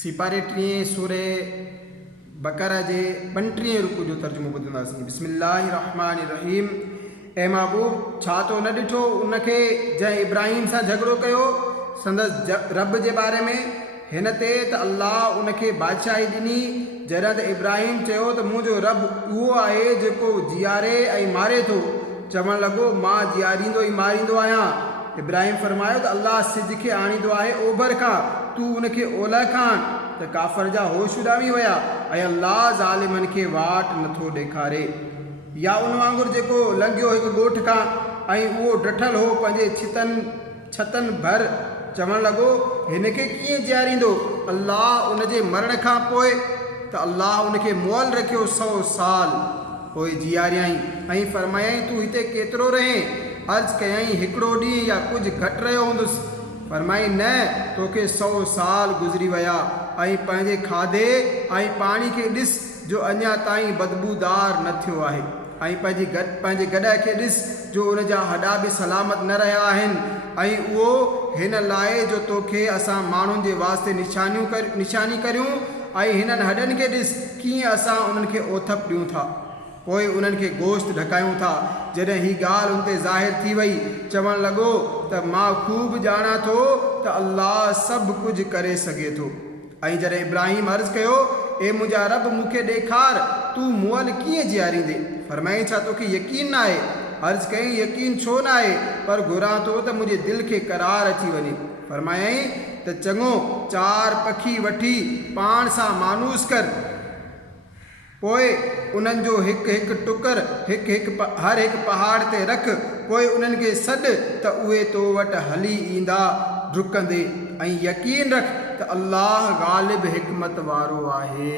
सिपारे टी सूरे बकरा जे 35 रुकू जो तर्जुमो ॿुधंदासीं। बिस्मिल्लाहिर्रहमानिर्रहीम। ए महबूब, छा तो न ॾिठो उनखे जंहिं इब्राहिम सां झगड़ो कयो संदसि रब जे बारे में? हिन ते त अल्लाह उनखे बादशाही ॾिनी जॾहिं त इब्राहिम चयो त मुंहिंजो रब उहो आहे जेको जीआरे ऐं मारे थो। चवणु लॻो, मां जीआरींदो ई मारींदो आहियां। इब्राहिम फरमायो त अल्लाह सिज खे आणींदो आहे ओभर खां, तूं उनखे ओलह खां आण। त काफ़र जा होश उॾामी विया ऐं अल्लाह ज़ालिमनि खे वाट नथो ॾेखारे। या उन वांगुरु जेको लंघियो हिकु ॻोठ खां ऐं उहो डठल हो पंहिंजे छतनि भर, चवणु लॻो, हिन खे कीअं जीआरींदो? अल्लाह उन जे मरण खां पोइ त अल्लाह उनखे मुअल रखियो 100 साल, पोइ जीआरियईं ऐं फरमायईं, तूं हिते केतिरो रहें? अर्ज़ु कयईं, हिकिड़ो ॾींहुं या कुझु घटि रहियो हूंदुसि। फरमाई, न, तोखे 100 साल गुज़री विया ऐं पंहिंजे खाधे ऐं पाणी खे ॾिस जो अञा ताईं बदबूदार न थियो आहे, ऐं पंहिंजे गॾ खे ॾिस जो उन जा हॾा बि सलामत न रहिया आहिनि, ऐं उहो हिन लाइ जो तोखे असां माण्हुनि जे वास्ते निशानी करियूं, ऐं हिननि हॾनि खे ॾिस कीअं असां उन्हनि खे ओथप ॾियूं था, पोइ उन्हनि खे गोश्त ढकायूं था। जॾहिं ही ॻाल्हि उन ते ज़ाहिर थी वई, चवणु लॻो त मां ख़ूब ॼाणा थो त अल्लाह सभु कुझु करे सघे थो। ऐं जॾहिं इब्राहिम अर्ज़ु कयो, ए मुंहिंजा रब, मूंखे ॾेखार तूं मुअल कीअं जीआरींदे? फरमाईं, छा तोखे यकीन न आहे? अर्ज़ु कयईं, यकीन छो न आहे, पर घुरां थो त मुंहिंजे दिलि खे करार अची वञे। फरमायईं त चङो, 4 पखी वठी पाण सां मानूस कर, पोइ उन्हनि जो हिकु हिकु टुकर हर हिकु पहाड़ ते रख, पोइ उन्हनि खे सॾ त उहे तो वटि हली ईंदा डुकंदे, ऐं यकीन रख त अल्लाह ग़ालिब हिकमत वारो आहे।